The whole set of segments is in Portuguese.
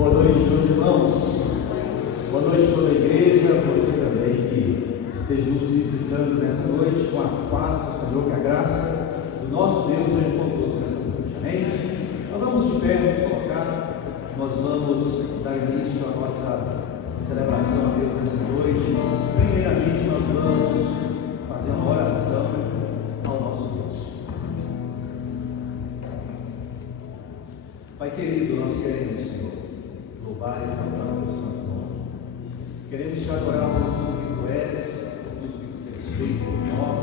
Boa noite, meus irmãos. Boa noite, toda a igreja. Você também que esteja nos visitando nessa noite, com a paz do Senhor, que a graça do nosso Deus seja conosco nessa noite. Amém? Nós vamos de pé nos colocar. Nós vamos dar início à nossa celebração a Deus nessa noite. Primeiramente, nós vamos fazer uma oração ao nosso Deus. Pai querido, nós queremos, Senhor, louvar e exaltar o teu santo nome. Queremos te adorar por tudo que tu és, por tudo que tu tens feito por nós.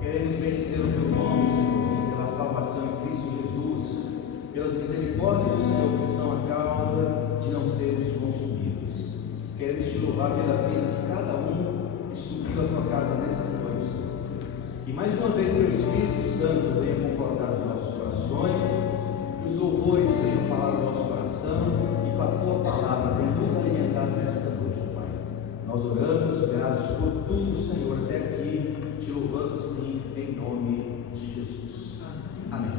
Queremos bendizer o teu nome, Senhor, pela salvação em Cristo Jesus, pelas misericórdias do Senhor que são a causa de não sermos consumidos. Queremos te louvar pela vida de cada um que subiu à tua casa nessa noite, Senhor. Que mais uma vez teu Espírito Santo venha confortar os nossos corações, que os louvores venham falar no nosso coração e com a tua palavra venha nos alimentar nesta noite, Pai. Nós oramos, gratos por tudo, Senhor, até aqui, te louvando sim, em nome de Jesus. Amém.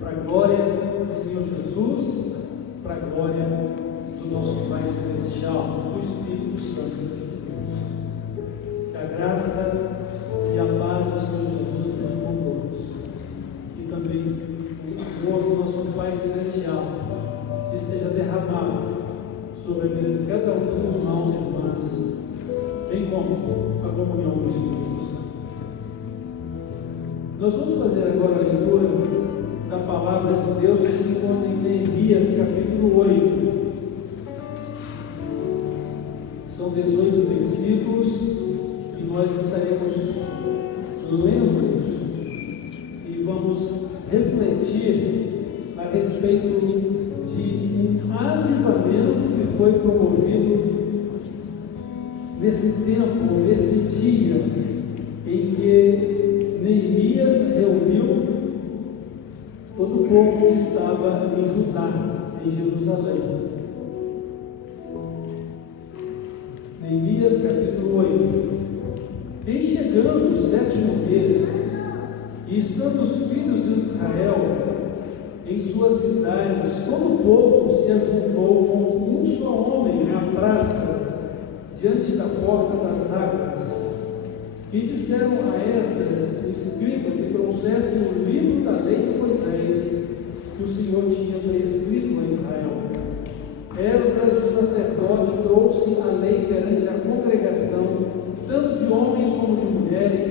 Para a glória do Senhor Jesus, para a glória do nosso Pai Celestial, do Espírito Santo de Deus. Que a graça e a paz do Senhor Jesus estejam com todos. E também o amor do nosso Pai Celestial esteja derramado sobre a vida de cada um dos irmãos e irmãs, bem como a comunhão do Espírito Santo. Nós vamos fazer agora a leitura da palavra de Deus que se encontra em Neemias, capítulo 8. São 18 versículos e nós estaremos lendo e vamos refletir a respeito de um avivamento que foi promovido nesse tempo, nesse dia em que Neemias reuniu todo o povo que estava em Judá, em Jerusalém. Neemias capítulo 8. Em chegando o 7º mês, e estando os filhos de Israel em suas cidades, todo o povo se ajuntou com um só homem na praça, diante da porta das águas. E disseram a Esdras, o escriba, que trouxesse o livro da lei de Moisés, que o Senhor tinha prescrito a Israel. Esdras, o sacerdote, trouxe a lei perante a congregação, tanto de homens como de mulheres,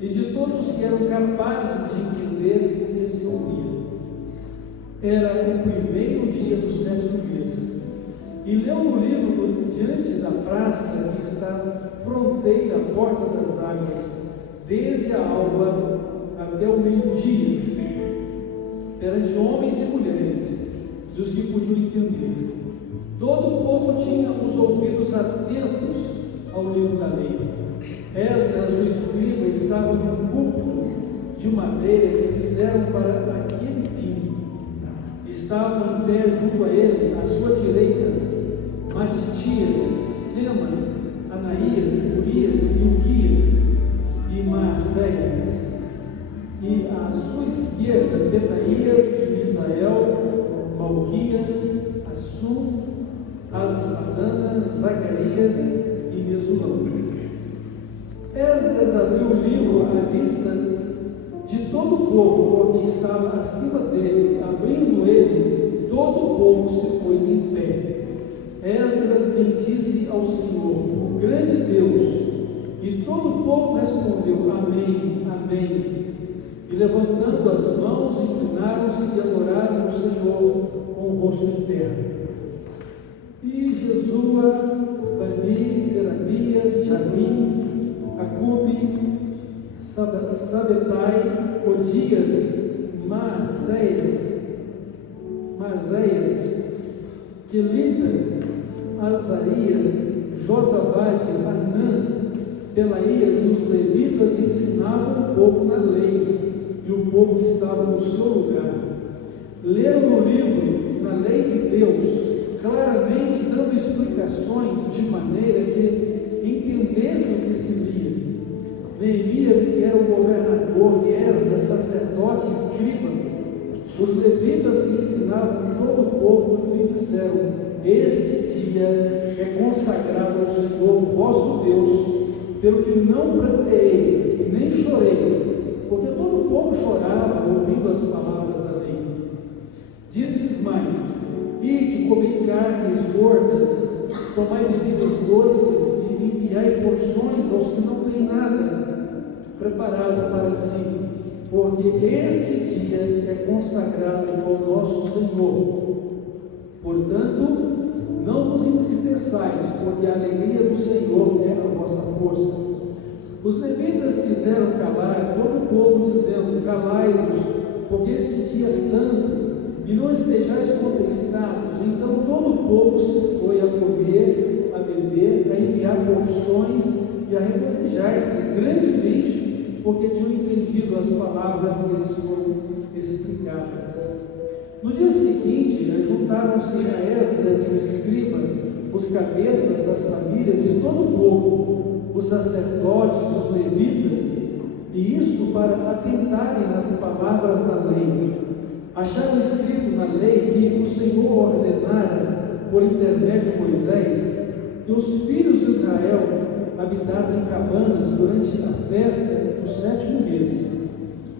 e de todos os que eram capazes de entender o que se ouvia. Era o primeiro dia do 7º mês. E leu o livro diante da praça que está fronteira à porta das águas, desde a alva até o meio-dia, perante homens e mulheres, dos que podiam entender. Todo o povo tinha os ouvidos atentos ao livro da lei. Esdras, o escriba, estava no púlpito de madeira que fizeram para aquele fim. Estavam em pé junto a ele, à sua direita, Matitias, Sema, Anaías, Urias, Ilquias e Maaseias, e à sua esquerda Benaías, Misael, Malquias, Assum, Asmadana, Zacarias e Mesulão. Esdras abriu o livro à vista de todo o povo, porque estava acima deles. Abrindo ele, todo o povo se pôs em pé. Esdras bendisse ao Senhor, o grande Deus, e todo o povo respondeu: Amém, Amém. E levantando as mãos, inclinaram-se e adoraram o Senhor com o rosto em terra. E Jesua, Bani, Serabias, Jamim, Acube, Sabetai, Odias, Maaseias, Quelita, Azarias, Josabade, Anã, Pelaías e os levitas ensinavam o povo na lei, e o povo estava no seu lugar. Leram no livro, na lei de Deus, claramente dando explicações de maneira que entendessem o que se lia. Neemias, que era o governador, e Esdras, sacerdote e escriba, os levitas que ensinavam todo o povo, lhe disseram: Este dia é consagrado ao Senhor, vosso Deus, pelo que não pranteeis, nem choreis, porque todo o povo chorava ouvindo as palavras da lei. Disse-lhes mais: Ide, comei carnes gordas, tomai bebidas doces e enviai porções aos que não têm nada preparado para si, porque este dia é consagrado ao nosso Senhor. Portanto, não vos entristeçais, porque a alegria do Senhor é a vossa força. Os levitas fizeram calar todo o povo, dizendo: Calai-vos, porque este dia é santo, e não estejais contestados. Então todo o povo se foi a comer, a beber, a enviar porções e a regozijar-se grandemente, porque tinham entendido as palavras que lhes foram explicadas. No dia seguinte, juntaram-se a Esdras e o escriba, os cabeças das famílias de todo o povo, os sacerdotes, os levitas, e isto para atentarem nas palavras da lei. Acharam escrito na lei que o Senhor ordenara por intermédio de Moisés, que os filhos de Israel habitassem cabanas durante a festa do 7º mês,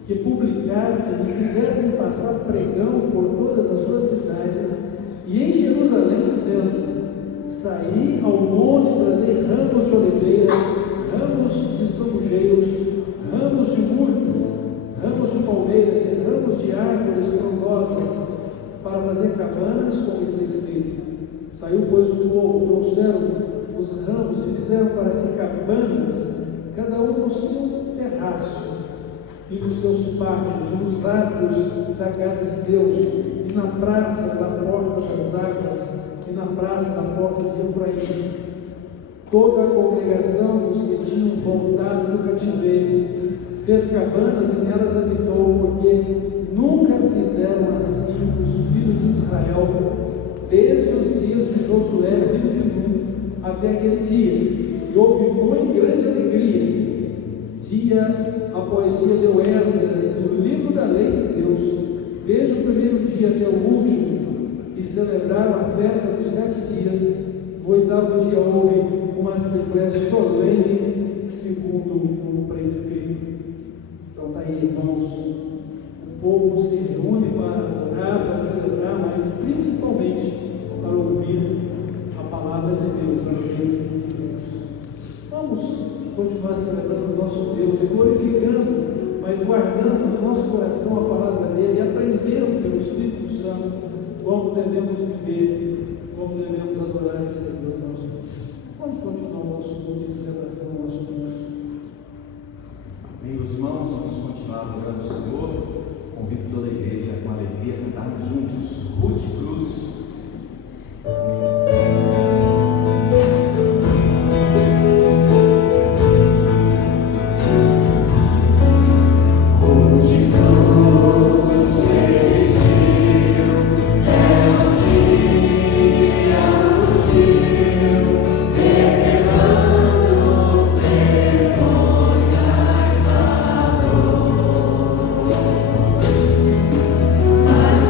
que publicassem e fizessem passar pregão por todas as suas cidades, e em Jerusalém, dizendo: saí ao monte trazer ramos de oliveira, ramos de samujeiros, ramos de murtas, ramos de palmeiras e ramos de árvores frondosas, para fazer cabanas, como está escrito. Saiu, pois, o povo, trouxeram os ramos e fizeram para si cabanas, cada um no seu terraço, e nos seus pátios, e nos átrios da casa de Deus, e na praça da porta das águas, e na praça da porta de Efraim. Toda a congregação dos que tinham voltado do cativeiro fez cabanas e nelas habitou, porque nunca fizeram assim os filhos de Israel, desde os dias de Josué, filho de Nun, até aquele dia. E houve muito grande alegria. Dia após dia deu Esdras no livro da lei de Deus, desde o primeiro dia até o último, e celebraram a festa dos 7 dias. No 8º dia houve uma assembleia solene, segundo o prescrito. Então está aí, irmãos, o povo se reúne para adorar, para celebrar, mas principalmente para ouvir a palavra de Deus, a lei de Deus. Vamos continuar celebrando o nosso Deus e glorificando, mas guardando no nosso coração a palavra dele e aprendendo pelo Espírito Santo como devemos viver, como devemos adorar e servir o nosso Deus. Vamos continuar o nosso culto de celebração ao nosso Deus. Amém, meus irmãos, vamos continuar adorando o Senhor. Convido toda a igreja com alegria a cantarmos juntos Ruth Cruz. Mas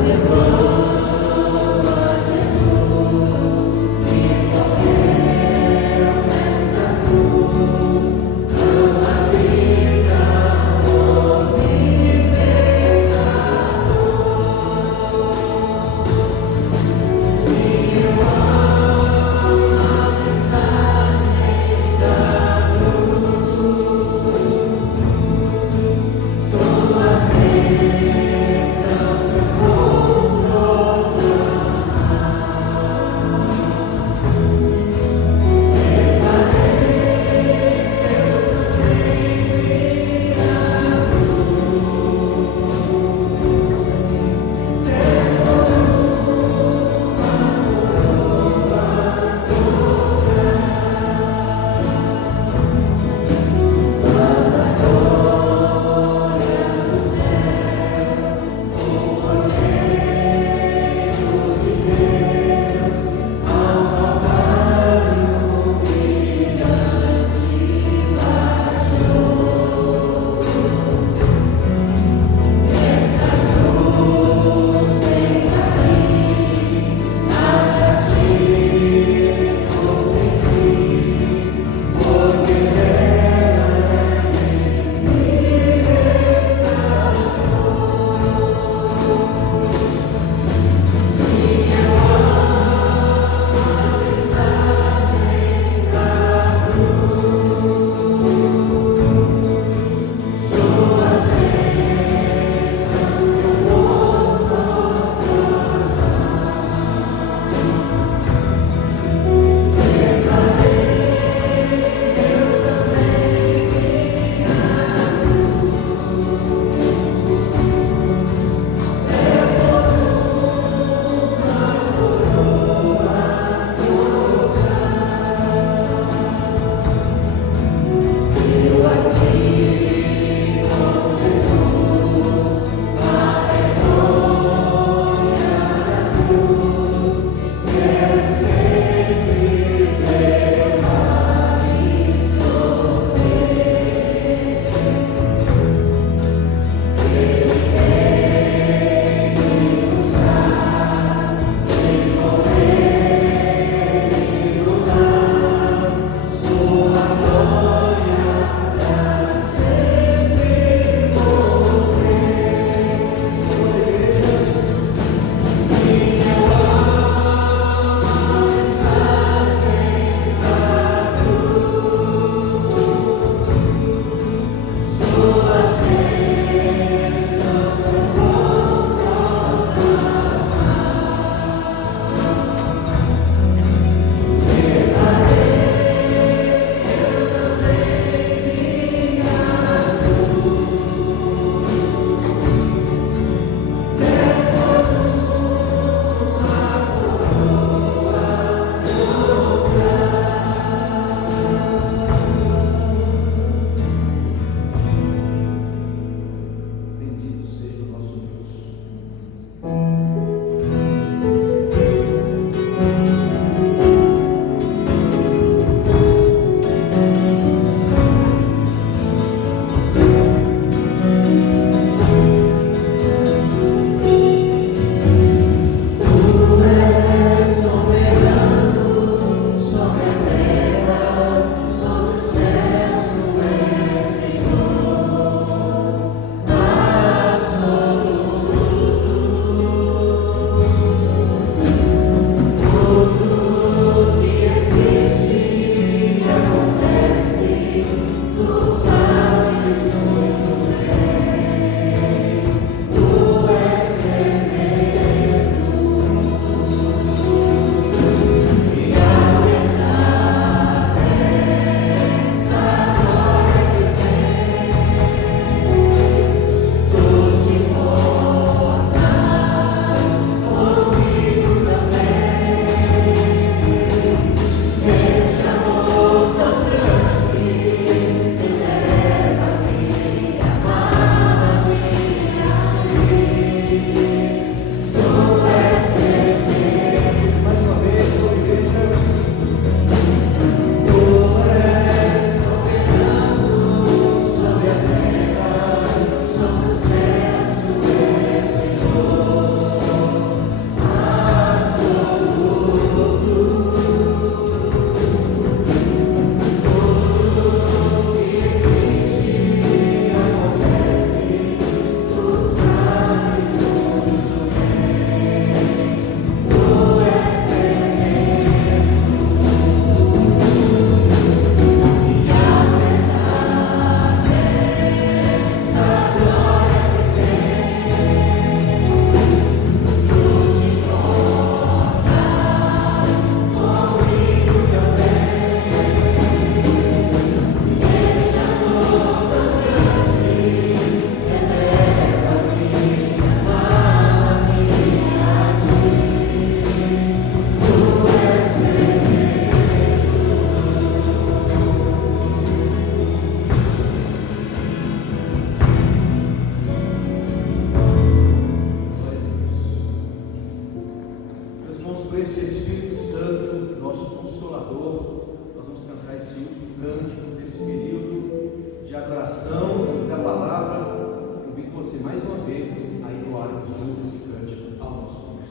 vamos por esse Espírito Santo, nosso Consolador. Nós vamos cantar esse último cântico desse período de adoração, antes da palavra. Eu convido você mais uma vez a entoarmos juntos esse cântico ao nosso curso.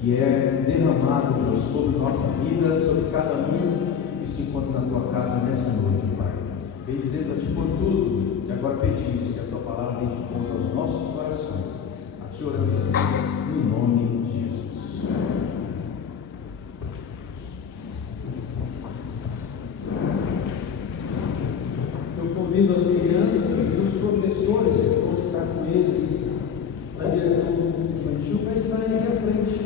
Que é derramado sobre nossa vida, sobre cada um que se encontra na tua casa nessa noite, Pai. Bendizendo a Ti por tudo, e agora pedimos que a Tua palavra venha de encontro aos nossos corações. A Ti oramos assim, no nome de Jesus. Eu convido as crianças e os professores que vão estar com eles na direção do culto infantil para estarem aqui à frente.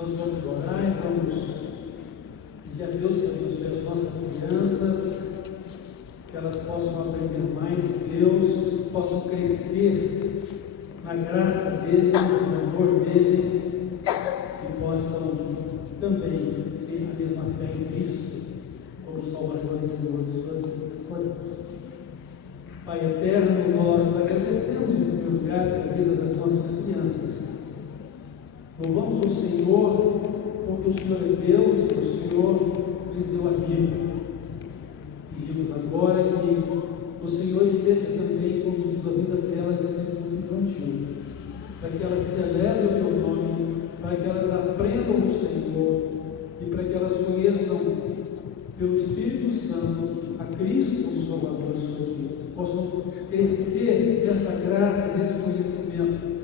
Nós vamos orar e vamos pedir a Deus que abençoe as nossas crianças, que elas possam aprender mais de Deus, possam crescer na graça dEle, no amor dEle, e possam também ter a mesma fé em Cristo, como Salvador e Senhor de suas vidas. Pai eterno, nós agradecemos em primeiro lugar pela vida das nossas crianças. Louvamos o Senhor porque o Senhor é Deus e o Senhor lhes deu a vida. Pedimos agora que o Senhor esteja também conduzindo a vida delas nesse mundo infantil, para que elas celebrem o Teu nome, para que elas aprendam do Senhor e para que elas conheçam pelo Espírito Santo a Cristo como Salvador de suas vidas, possam crescer nessa graça, nesse conhecimento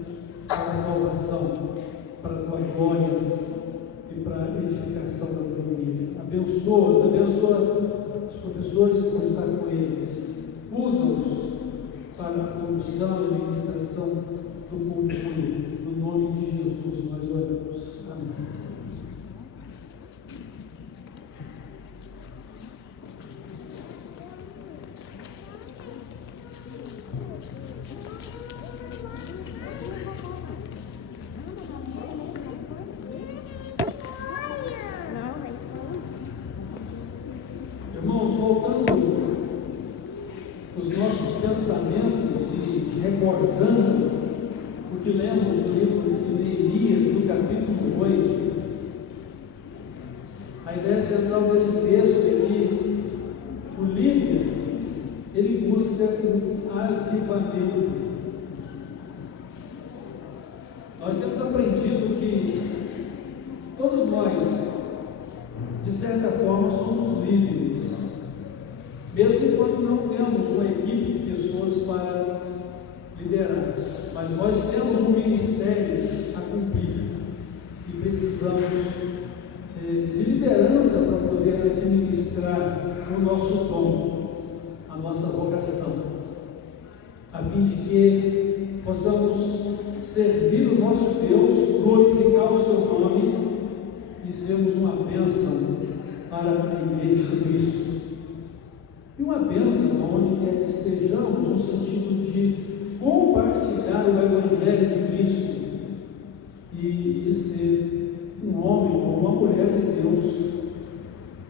para a salvação, para a Tua glória e para a edificação da Tua igreja. Abençoa os professores que vão estar com eles, usa-os para a condução e ministração do povo com eles. No nome de Jesus nós oramos. Amém. Irmãos, voltando os nossos pensamentos e recordando o que lemos no livro de Neemias, no capítulo 8, a ideia central desse texto é que o líder, ele busca um avivamento. Nós temos aprendido que todos nós, de certa forma, somos líderes, mesmo quando não temos uma equipe de pessoas para liderar, mas nós temos um ministério a cumprir e precisamos de liderança para poder administrar o nosso dom, a nossa vocação, a fim de que possamos servir o nosso Deus, glorificar o seu nome e sermos uma bênção para a igreja de Cristo. E uma bênção onde quer que estejamos, no sentido de compartilhar o Evangelho de Cristo e de ser um homem ou uma mulher de Deus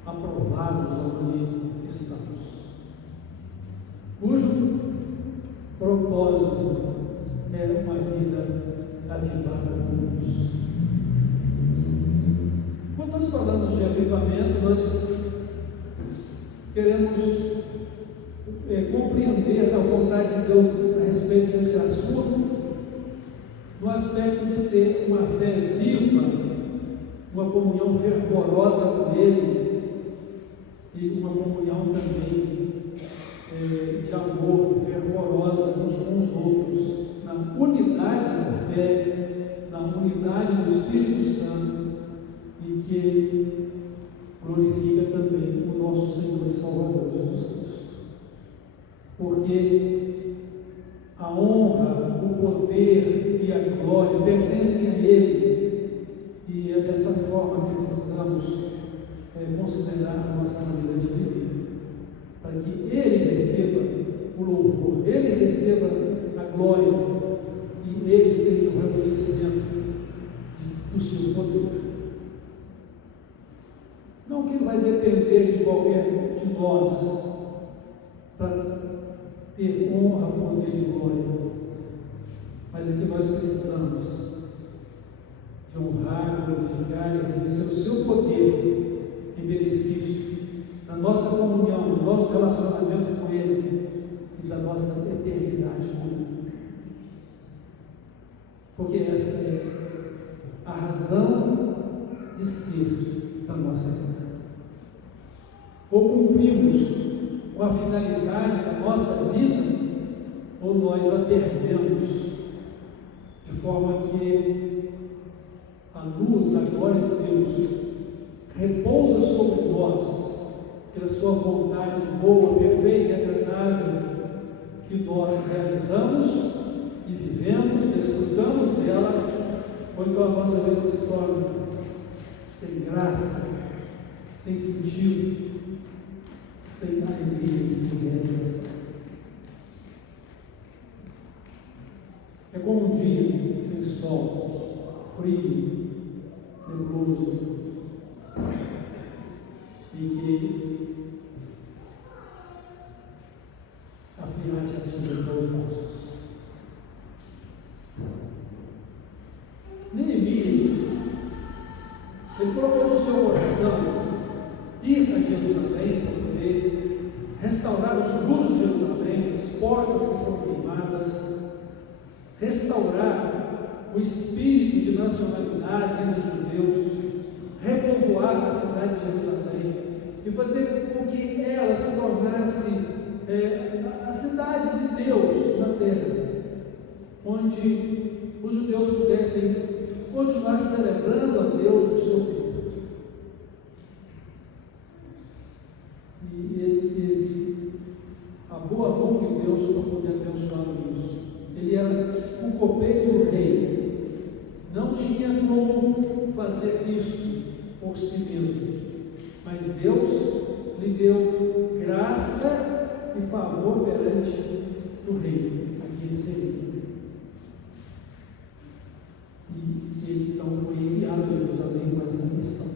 aprovados onde estamos, cujo propósito é uma vida avivada por Deus. Quando nós falamos de avivamento, nós queremos compreender a vontade de Deus a respeito desse assunto, no aspecto de ter uma fé viva, uma comunhão fervorosa com Ele e uma comunhão também de amor fervorosa uns com os outros, na unidade da fé, na unidade do Espírito Santo, e que glorifica também o nosso Senhor e Salvador Jesus Cristo. Porque a honra, o poder e a glória pertencem a Ele, e é dessa forma que precisamos considerar a nossa maneira de viver, para que Ele receba o louvor, Ele receba a glória e Ele tenha o reconhecimento do seu poder. Não que Ele vai depender de qualquer de nós para ter honra, poder e glória, mas é que nós precisamos de honrar, glorificar e reconhecer o seu poder em benefício da nossa comunhão, do nosso relacionamento com Ele e da nossa eternidade com Ele. Porque essa é a razão de ser da nossa vida. Ou cumprimos com a finalidade da nossa vida, ou nós a perdemos, de forma que a luz da glória de Deus repousa sobre nós, pela sua vontade boa, perfeita e agradável, que nós realizamos e vivemos, desfrutamos dela, ou então a nossa vida se torna sem graça, sem sentido, sem alegria e sem realização. É como um dia sem sol, frio, nebuloso, e que a friagem atinge os ossos. Neemias, Ele colocou no seu coração ir a Jerusalém para poder restaurar os muros de Jerusalém, as portas que foram queimadas, restaurar o espírito de nacionalidade entre os judeus, repovoar a cidade de Jerusalém e fazer com que ela se tornasse a cidade de Deus na terra, onde os judeus pudessem continuar celebrando a Deus no seu tempo. E a boa mão de Deus para poder abençoar isso. Ele era um copeiro do rei, não tinha como fazer isso por si mesmo, mas Deus lhe deu graça e favor perante o rei, a quem ele servia. E ele então foi enviado a Jerusalém com essa missão.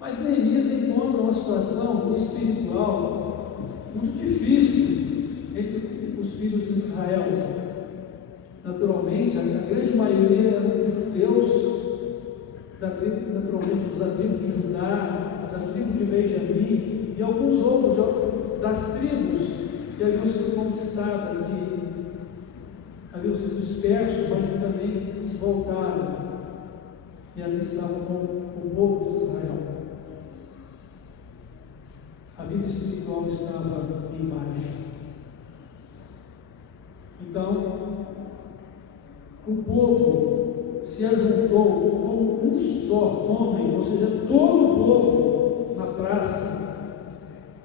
Mas Neemias encontra uma situação espiritual muito difícil entre os filhos de Israel. Naturalmente, a grande maioria eram judeus, naturalmente os da tribo de Judá, da tribo de Benjamim e alguns outros das tribos que haviam sido conquistadas e haviam sido dispersos, mas que também voltaram e ali estavam com o povo de Israel. A vida espiritual estava em baixa. Então, o povo se ajuntou como um só homem, ou seja, todo o povo na praça.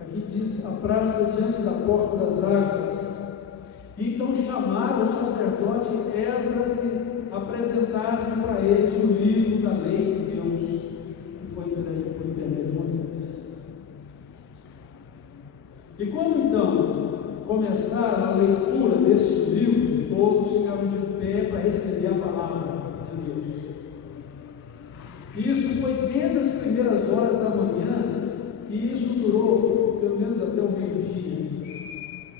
Aqui diz a praça diante da porta das águas. E então chamaram o sacerdote Esdras que apresentasse para eles o livro da lei de Deus, que foi entregue por intermédio de Moisés. E quando então começaram a leitura deste livro, todos ficaram de pé para receber a palavra de Deus. E isso foi desde as primeiras horas da manhã, e isso durou pelo menos até o meio-dia.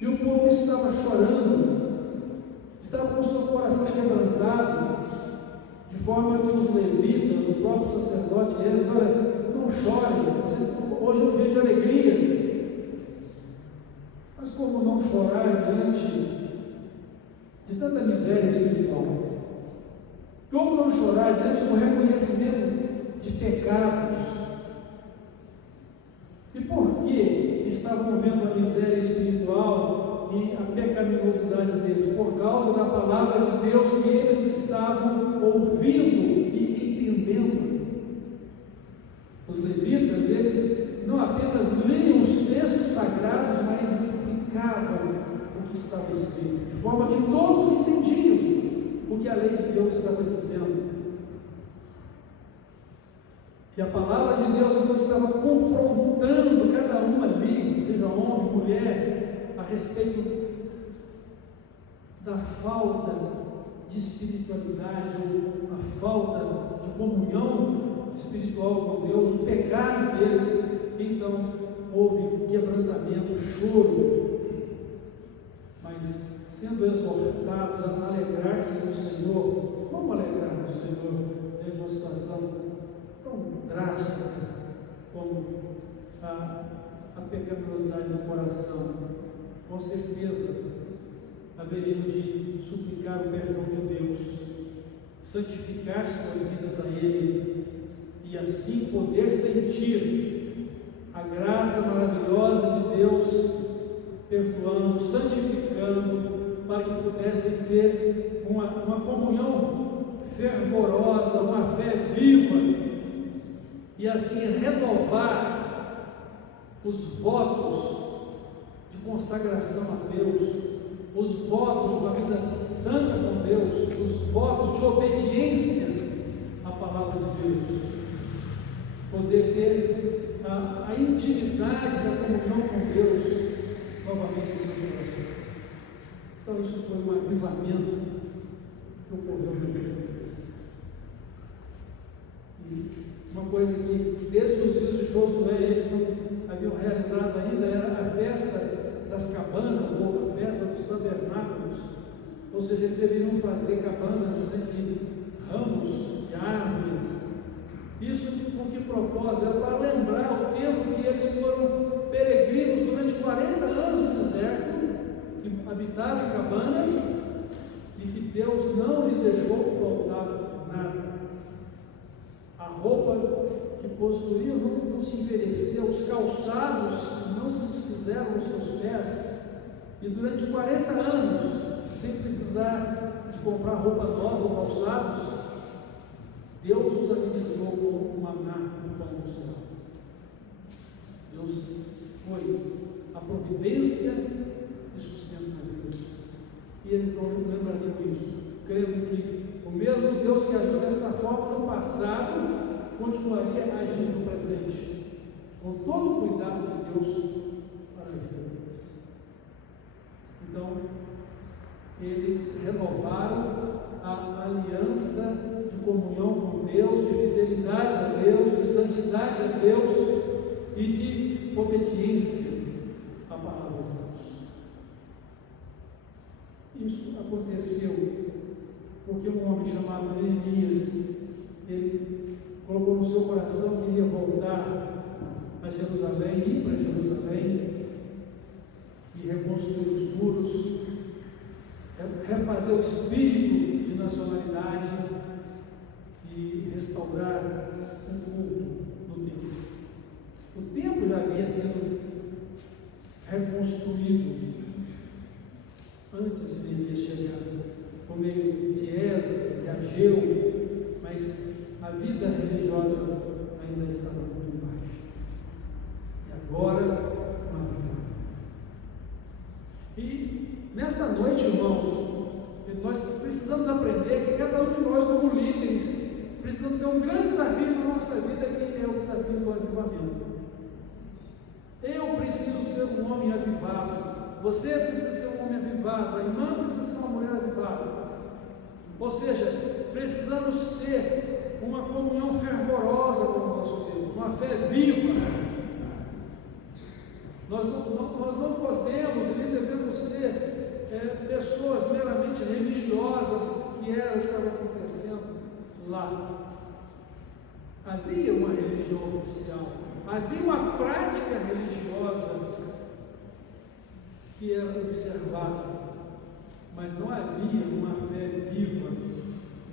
E o povo estava chorando, estava com o seu coração quebrantado, de forma que os levitas, o próprio sacerdote, eles, olha, não chorem, hoje é um dia de alegria. Mas como não chorar diante de tanta miséria espiritual? Como não chorar diante do reconhecimento de pecados? E por que estavam vendo a miséria espiritual e a pecaminosidade deles? Por causa da palavra de Deus que eles estavam ouvindo e entendendo. Os levitas, eles não apenas liam os textos sagrados, mas explicavam o que estava escrito, de forma que todos entendiam o que a lei de Deus estava dizendo. E a palavra de Deus então estava confrontando cada um ali, seja homem, mulher, a respeito da falta de espiritualidade, ou a falta de comunhão espiritual com Deus, o pecado deles. Então houve quebrantamento, choro, mas sendo exortados a alegrar-se no Senhor. Como alegrar no Senhor diante de uma situação tão drástica como a pecaminosidade do coração? Com certeza haveriam de suplicar o perdão de Deus, santificar suas vidas a Ele e assim poder sentir a graça maravilhosa de Deus perdoando, santificando, para que pudessem ter uma comunhão fervorosa, uma fé viva, e assim renovar os votos de consagração a Deus, os votos de uma vida santa com Deus, os votos de obediência à palavra de Deus, poder ter a intimidade da comunhão com Deus novamente em seus corações. Então isso foi um avivamento que ocorreu no meio deles. E uma coisa que desde os dias de Josué eles não haviam realizado ainda era a festa das cabanas, ou a festa dos tabernáculos. Ou seja, eles deveriam fazer cabanas de ramos de árvores, propósito? Era para lembrar o tempo que eles foram peregrinos durante 40 anos no deserto, que habitaram em cabanas, e que Deus não lhes deixou faltar nada. A roupa que possuíam não se envelheceu, os calçados não se desfizeram nos seus pés, e durante 40 anos, sem precisar de comprar roupa nova ou calçados, Deus os alimentou com o maná do pão do céu. Deus foi a providência e sustento na vida deles. E eles não lembrariam isso, crendo que o mesmo Deus que agiu desta forma no passado, continuaria agindo no presente, com todo o cuidado de Deus para a vida deles. Então, eles renovaram a aliança de comunhão com Deus, de fidelidade a Deus, de santidade a Deus e de obediência à palavra de Deus. Isso aconteceu porque um homem chamado Neemias, ele colocou no seu coração que iria voltar a Jerusalém, ir para Jerusalém e reconstruir os muros, refazer o espírito de nacionalidade e restaurar o culto no templo. O templo já havia sido reconstruído antes de Neemias chegar, por meio de Esdras e Ageu, mas a vida religiosa ainda estava muito baixa. E agora, uma vida. E nesta noite, irmãos, nós precisamos aprender que cada um de nós, como líderes, precisamos ter um grande desafio na nossa vida, que é o desafio do avivamento. Eu preciso ser um homem avivado. Você precisa ser um homem avivado. A irmã precisa ser uma mulher avivada. Ou seja, precisamos ter uma comunhão fervorosa com o nosso Deus, uma fé viva. Nós não podemos nem devemos ser pessoas meramente religiosas, que era o que estava acontecendo lá. Havia uma religião oficial, havia uma prática religiosa que era observada, mas não havia uma fé viva,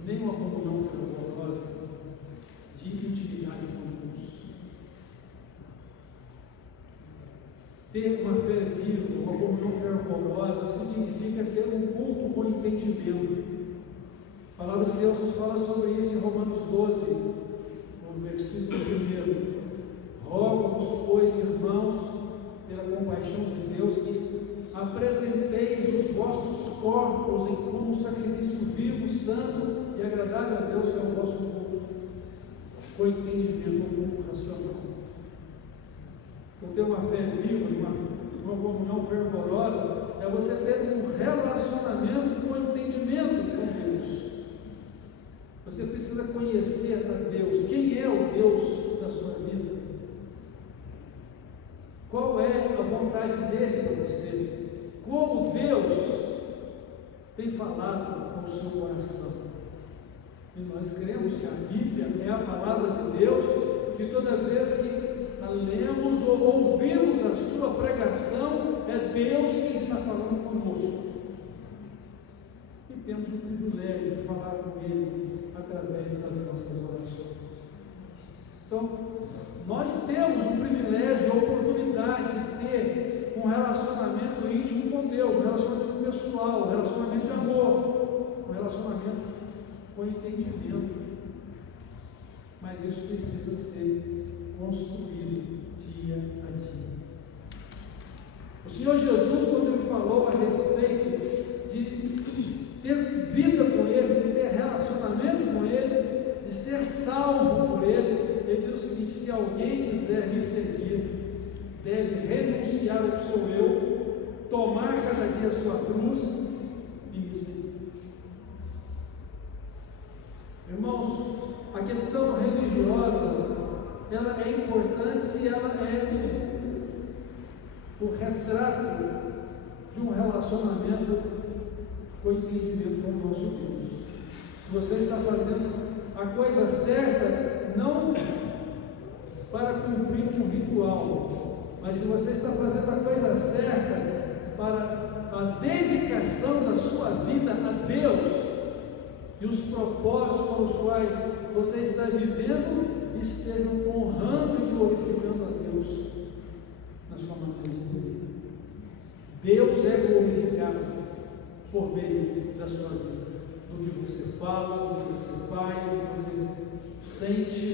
nem uma comunhão fervorosa de intimidade com Deus. Ter uma fé viva, uma comunhão fervorosa, significa ter um culto com entendimento. A palavra de Deus nos fala sobre isso em Romanos 12, no versículo 1. Rogo-vos, pois, irmãos, pela compaixão de Deus, que apresenteis os vossos corpos como um sacrifício vivo, santo e agradável a Deus, que é o vosso culto, com entendimento racional. Então, ter uma fé viva, uma comunhão fervorosa, é você ter um relacionamento com entendimento com Deus. Você precisa conhecer a Deus. Quem é o Deus da sua vida? Qual é a vontade dele para você? Como Deus tem falado com o seu coração? E nós cremos que a Bíblia é a palavra de Deus, que toda vez que lemos ou ouvimos a sua pregação, é Deus quem está falando conosco. E temos o privilégio de falar com Ele através das nossas orações. Então, nós temos o privilégio, a oportunidade de ter um relacionamento íntimo com Deus, um relacionamento pessoal, um relacionamento de amor, um relacionamento com entendimento. Mas isso precisa ser construído dia a dia. O Senhor Jesus, quando Ele falou a respeito de ter vida com Ele, de ter relacionamento com Ele, de ser salvo por Ele diz o seguinte: se alguém quiser me seguir, deve renunciar ao seu eu, tomar cada dia a sua cruz e me seguir. Irmãos, a questão religiosa, ela é importante se ela é o retrato de um relacionamento com entendimento com o nosso Deus. Se você está fazendo a coisa certa, não para cumprir um ritual, mas se você está fazendo a coisa certa para a dedicação da sua vida a Deus e os propósitos com os quais você está vivendo estejam honrando e glorificando a Deus na sua maneira de viver. Deus é glorificado por meio da sua vida, do que você fala, do que você faz, do que você sente,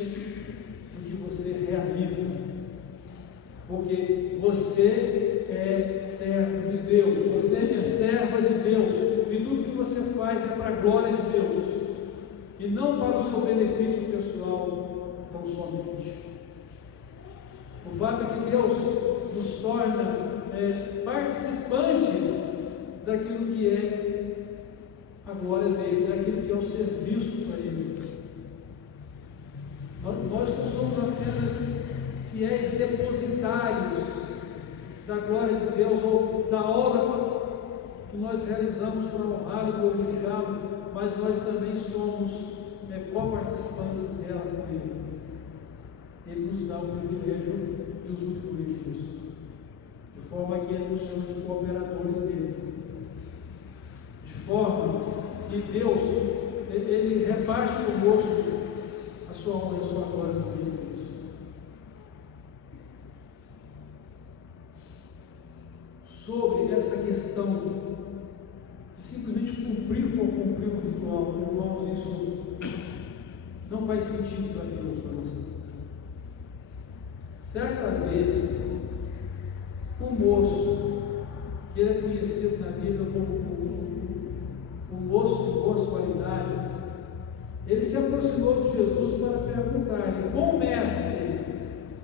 do que você realiza, porque você é servo de Deus, você é serva de Deus, e tudo que você faz é para a glória de Deus, e não para o seu benefício pessoal, tão somente. O fato é que Deus nos torna participantes daquilo que é a glória dele, daquilo que é o serviço para ele. Nós não somos apenas fiéis depositários da glória de Deus ou da obra que nós realizamos para honrar e glorificá-lo, mas nós também somos coparticipantes dela com ele. Ele nos dá o privilégio de usufruir disso, de forma que ele nos chama de cooperadores dele, de forma que Deus ele reparte conosco a sua honra e a sua glória por Deus. Sobre essa questão de simplesmente cumprir por cumprir um ritual, irmãos, isso não faz sentido para Deus, para nossa vida. Certa vez, um moço, que ele é conhecido na Bíblia como um moço de boas qualidades, ele se aproximou de Jesus para perguntar-lhe: bom mestre,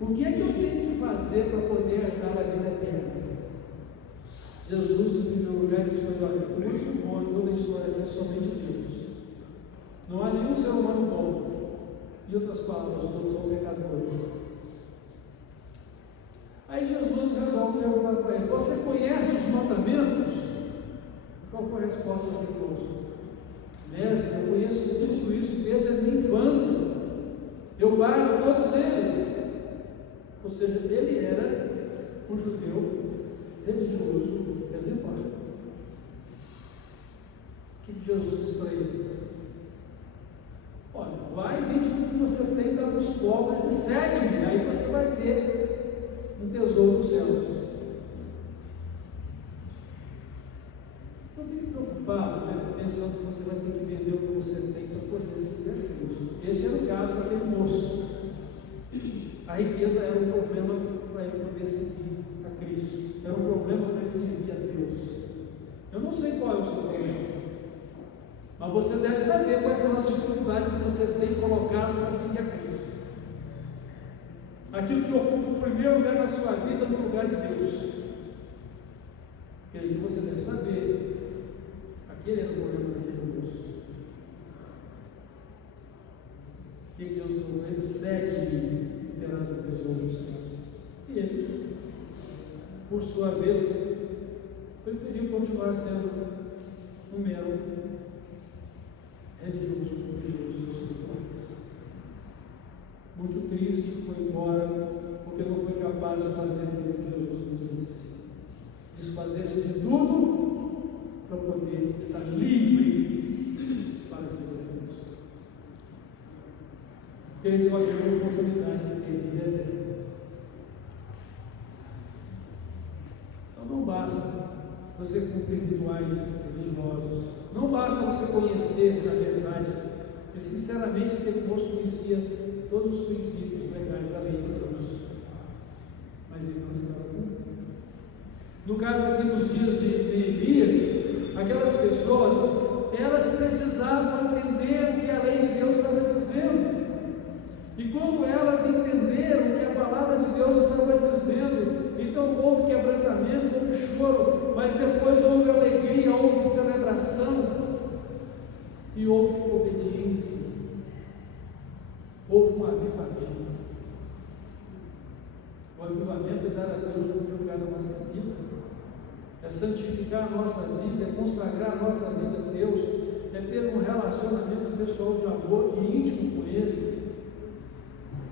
o que é que eu tenho que fazer para poder herdar a vida eterna? Jesus, em primeiro lugar, disse: olha, muito bom, em toda a história é somente Deus. Não há nenhum ser humano bom. Em outras palavras, todos são pecadores. Aí Jesus resolve perguntar para ele: você conhece os mandamentos? Qual foi a resposta de Deus? Mestre, eu conheço tudo isso desde a minha infância, eu guardo todos eles. Ou seja, ele era um judeu religioso exemplar. O que Jesus disse para ele? Olha, vai e vende tudo que você tem, dá para os pobres e segue-me, aí você vai ter um tesouro nos céus. Não fique preocupado, pensando que você vai ter que vender o que você tem para poder seguir a Cristo. Este era o caso daquele moço. A riqueza era um problema para ele poder seguir a Cristo, era um problema para ele servir a Deus. Eu não sei qual é o seu problema, mas você deve saber quais são as dificuldades que você tem colocado para seguir a Cristo. Aquilo que ocupa o primeiro lugar na sua vida no lugar de Deus. Creio que você deve saber. Aquele era o problema daquele moço. O que Deus falou? Ele segue e terás o tesouro dos céus. E ele, por sua vez, preferiu continuar sendo um mero religioso cumpridor dos seus rituais. Muito triste, foi embora porque não foi capaz de fazer aquilo que Jesus nos disse. Desfazer-se de tudo para poder estar livre para servir a Deus. Perdeu a grande oportunidade de ter vida eterna. Então não basta você cumprir rituais religiosos, não basta você conhecer a verdade, porque sinceramente aquele moço conhecia todos os princípios legais da lei de Deus, mas ele não estava cumprindo. No caso aqui dos dias de Neemias, aquelas pessoas, elas precisavam entender o que a lei de Deus estava dizendo, e quando elas entenderam o que a palavra de Deus estava dizendo, então houve quebrantamento, houve choro, mas depois houve alegria, houve celebração e houve obediência, houve um avivamento. O avivamento é dar a Deus o primeiro lugar da nossa vida, é santificar a nossa vida, é consagrar a nossa vida a Deus, é ter um relacionamento pessoal de amor e íntimo com Ele,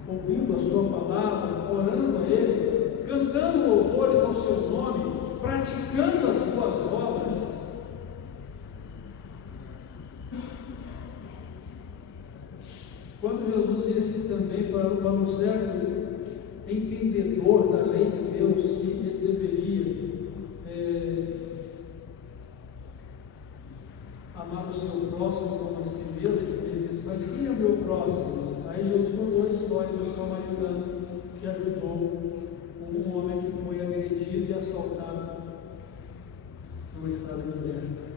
ouvindo a sua palavra, orando a Ele, cantando louvores ao seu nome, praticando as boas obras. Quando Jesus disse também para o servo entendedor da lei de Deus que ele deveria amar o seu próximo como a si mesmo, ele disse: mas quem é o meu próximo? Aí Jesus contou a história do samaritano que ajudou um homem que foi agredido e assaltado numa estrada deserta.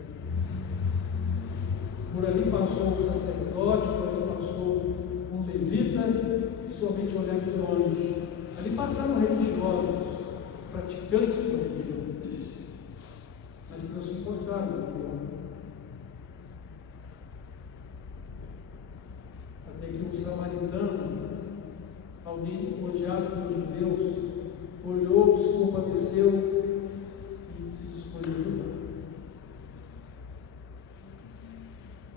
Por ali passou um sacerdote, por ali passou um levita, que somente olhava de longe. Ali passaram religiosos, praticantes de religião, mas que não se importaram com aquele homem. Até que um samaritano, alguém odiado pelos judeus, olhou, se compadeceu e se dispôs a ajudar.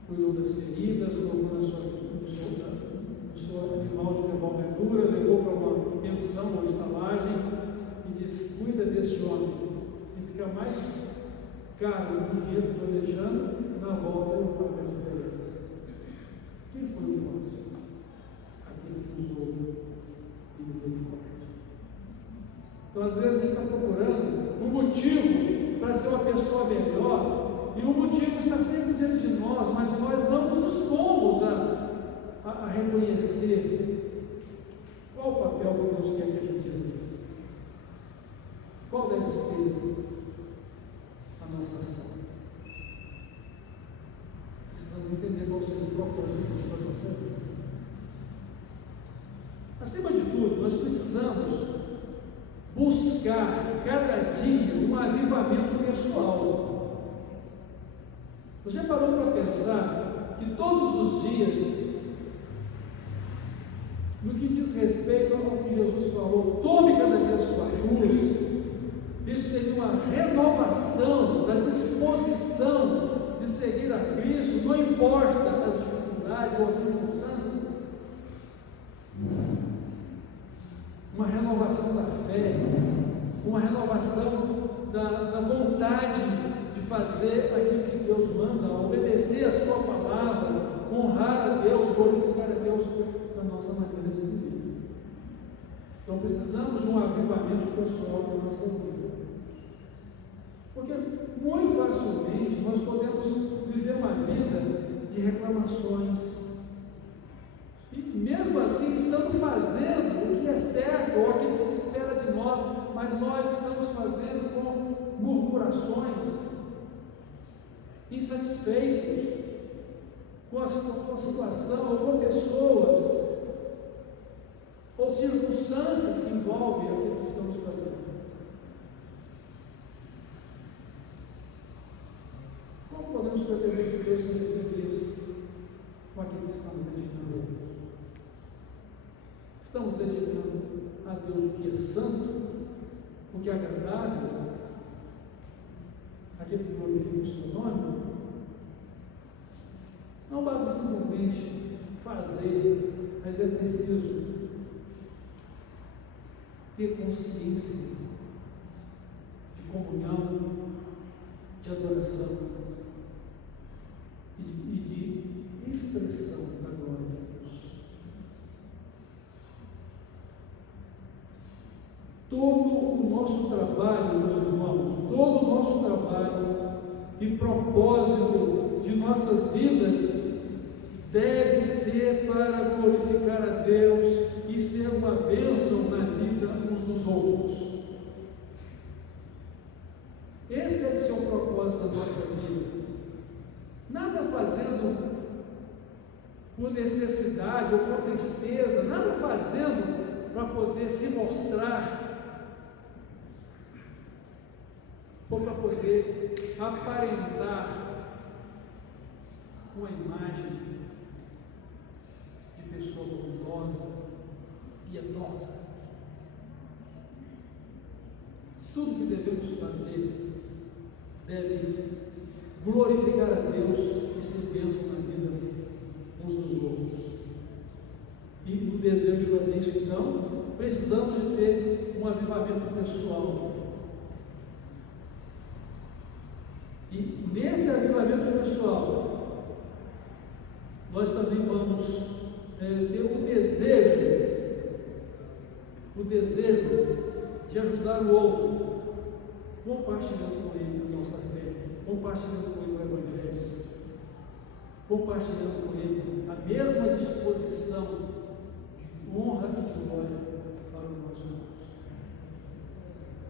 Cuidou das feridas, colocou no seu animal de cavalgadura, levou para uma pensão ou estalagem e disse: cuida deste homem, se ficar mais caro do dinheiro que estou deixando, na volta eu pago a diferença. Quem foi o próximo? Aquele que usou de misericórdia. Então, às vezes, a gente está procurando um motivo para ser uma pessoa melhor, e o motivo está sempre diante de nós, mas nós não nos dispomos a reconhecer qual o papel que Deus quer que a gente exerça. Qual deve ser a nossa ação? Precisamos entender qual seja o propósito de Deus para a nossa vida. Acima de tudo, nós precisamos buscar cada dia um avivamento pessoal. Você já parou para pensar que todos os dias, no que diz respeito ao que Jesus falou, tome cada dia a sua cruz, isso seria uma renovação da disposição de seguir a Cristo, não importa as dificuldades ou as circunstâncias, uma renovação da fé, uma renovação da vontade de fazer aquilo que Deus manda, obedecer a sua palavra, honrar a Deus, glorificar a Deus na nossa maneira de viver. Então precisamos de um avivamento pessoal na nossa vida. Porque muito facilmente nós podemos viver uma vida de reclamações. E mesmo assim estamos fazendo o que é certo, ou aquilo que se espera de nós, mas nós estamos fazendo com murmurações, insatisfeitos com a situação, ou com pessoas, ou circunstâncias que envolvem aquilo que estamos fazendo. Como podemos pretender que Deus seja feliz com aquilo que estamos dedicando a Deus? Estamos dedicando a Deus o que é santo, o que é agradável, aquilo que glorifica o seu nome? Não basta simplesmente fazer, mas é preciso ter consciência de comunhão, de adoração e de expressão da glória de Deus. Todo o nosso trabalho, meus irmãos, todo o nosso trabalho e propósito de nossas vidas deve ser para glorificar a Deus e ser uma bênção na vida uns dos outros. Esse deve ser o propósito da nossa vida. Nada fazendo por necessidade ou por tristeza, nada fazendo para poder se mostrar ou para poder aparentar uma imagem de pessoa bondosa, piedosa. Tudo que devemos fazer deve glorificar a Deus e ser bênção na vida uns dos outros. E no desejo de fazer isso, então, precisamos de ter um avivamento pessoal. E nesse avivamento pessoal, nós também vamos ter o desejo de ajudar o outro, compartilhando com ele a nossa fé, compartilhando com ele o Evangelho, compartilhando com ele a mesma disposição de honra e de glória para os nossos irmãos.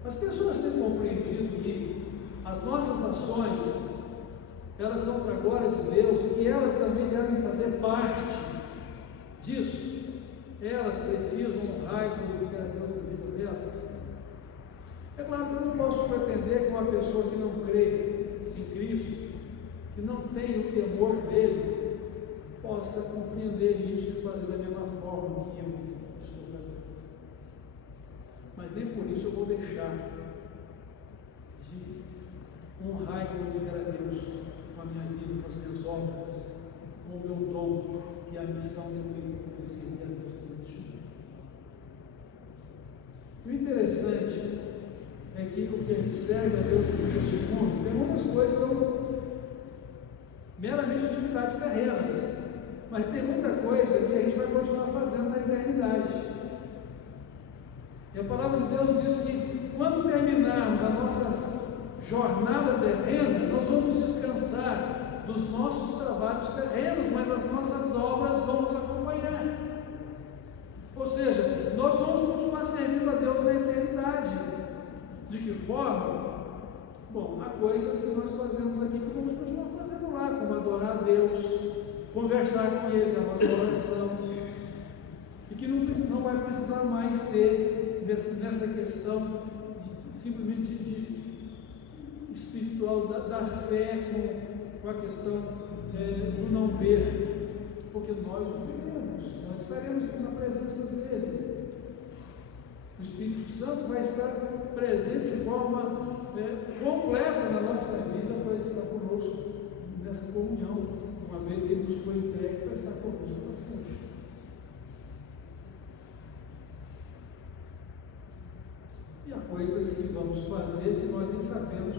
As pessoas têm compreendido que as nossas ações, elas são para a glória de Deus e que elas também devem fazer parte disso. Elas precisam honrar e glorificar a Deus na vida delas. É claro que eu não posso pretender que uma pessoa que não crê em Cristo, que não tem o temor dele, possa compreender isso e fazer da mesma forma que eu estou fazendo. Mas nem por isso eu vou deixar de honrar e glorificar a Deus com a minha vida, com as minhas obras, com o meu dom, que é a missão que eu tenho que servir a Deus. O interessante é que o que a gente serve a Deus neste mundo, tem muitas coisas que são meramente atividades terrenas, mas tem muita coisa que a gente vai continuar fazendo na eternidade. E a palavra de Deus diz que quando terminarmos a nossa jornada terrena, nós vamos descansar dos nossos trabalhos terrenos, mas as nossas obras vão nos acompanhar. Ou seja, nós vamos continuar servindo a Deus na eternidade. De que forma? Bom, há coisas que nós fazemos aqui que vamos continuar fazendo lá, como adorar a Deus, conversar com Ele, a nossa oração, e que não vai precisar mais ser nessa questão simplesmente de espiritual, da fé com a questão do não ver, porque nós o veremos, nós estaremos na presença dEle. O Espírito Santo vai estar presente de forma completa na nossa vida para estar conosco nessa comunhão, uma vez que Ele nos foi entregue para estar conosco para sempre. E há coisas que vamos fazer que nós nem sabemos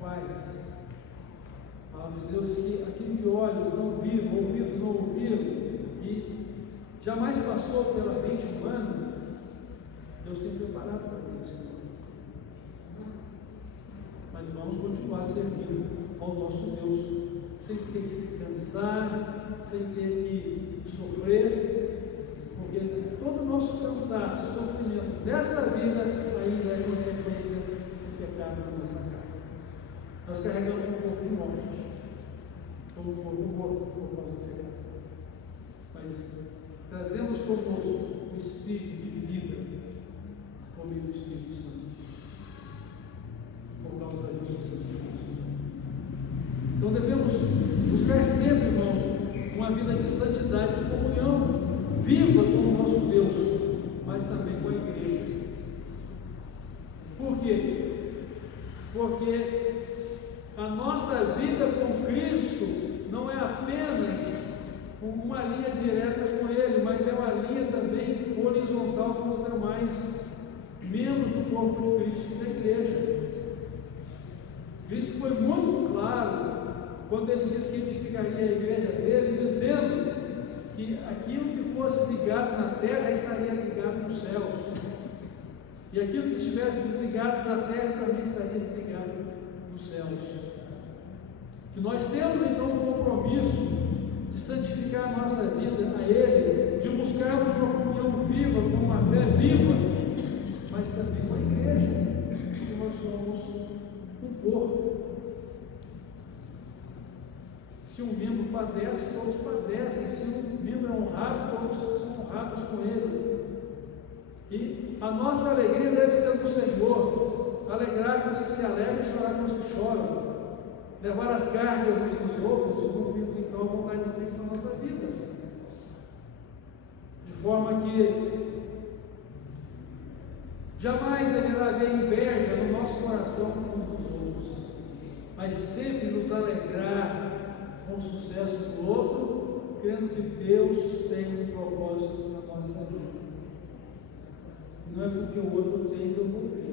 quais. A palavra de Deus diz que aquilo que olhos não viram, ouvidos não ouviram, e jamais passou pela mente humana, Deus tem preparado para isso. Mas vamos continuar servindo ao nosso Deus, sem ter que se cansar, sem ter que sofrer, porque todo o nosso cansaço e sofrimento desta vida ainda é consequência do pecado da nossa carne. Nós carregamos um corpo de morte, como um corpo morto por causa do pecado. Mas trazemos conosco o Espírito de vida, por meio do Espírito Santo, por causa da justiça de Deus. Então devemos buscar sempre, irmãos, uma vida de santidade, de comunhão viva com o nosso Deus, mas também com a igreja. Por quê? Porque a nossa vida com Cristo não é apenas uma linha direta com Ele, mas é uma linha também horizontal com os demais membros do corpo de Cristo, da igreja. Cristo foi muito claro quando Ele disse que edificaria a igreja dele, dizendo que aquilo que fosse ligado na terra estaria ligado nos céus, e aquilo que estivesse desligado na terra também estaria desligado nos céus. Que nós temos então um compromisso de santificar a nossa vida a Ele, de buscarmos uma comunhão viva, com uma fé viva, mas também com a igreja, porque nós somos um corpo. Se um membro padece, todos padecem. Se um membro é honrado, todos são honrados com ele. E a nossa alegria deve ser no Senhor. Alegrar com os que se alegram e chorar com os que choram. Levar as cargas uns dos outros e cumprirmos então a vontade de Cristo na nossa vida. De forma que jamais deverá haver inveja no nosso coração uns dos outros, mas sempre nos alegrar com o sucesso do outro, crendo que Deus tem um propósito na nossa vida. Não é porque o outro tem que eu vou ter.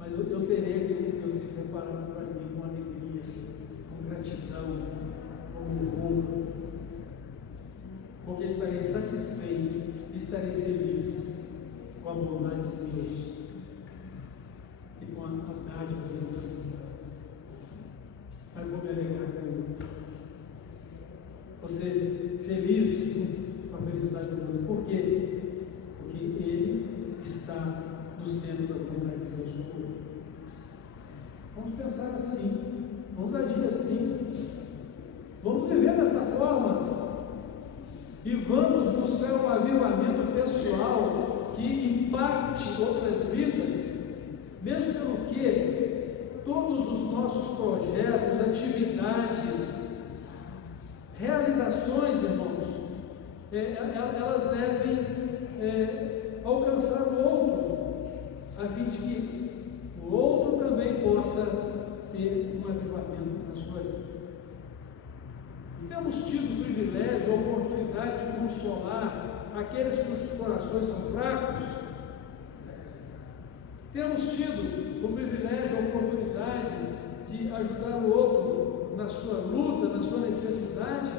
Mas eu terei aquilo que Deus tem preparado para mim com alegria, com gratidão, com louvor. Porque estarei satisfeito, estarei feliz com a bondade de Deus e com a dádiva de Deus. Mas vou me alegrar com ele. Você feliz com a felicidade do outro. Por quê? Porque ele está no centro da vontade de Deus no corpo. Vamos pensar assim, vamos agir assim, vamos viver desta forma e vamos buscar um avivamento pessoal que impacte outras vidas, mesmo pelo que todos os nossos projetos, atividades, realizações, irmãos, elas devem alcançar o outro, a fim de que o outro também possa ter um avivamento na sua vida. Temos tido o privilégio, a oportunidade de consolar aqueles cujos corações são fracos. Temos tido o privilégio, a oportunidade de ajudar o outro na sua luta, na sua necessidade.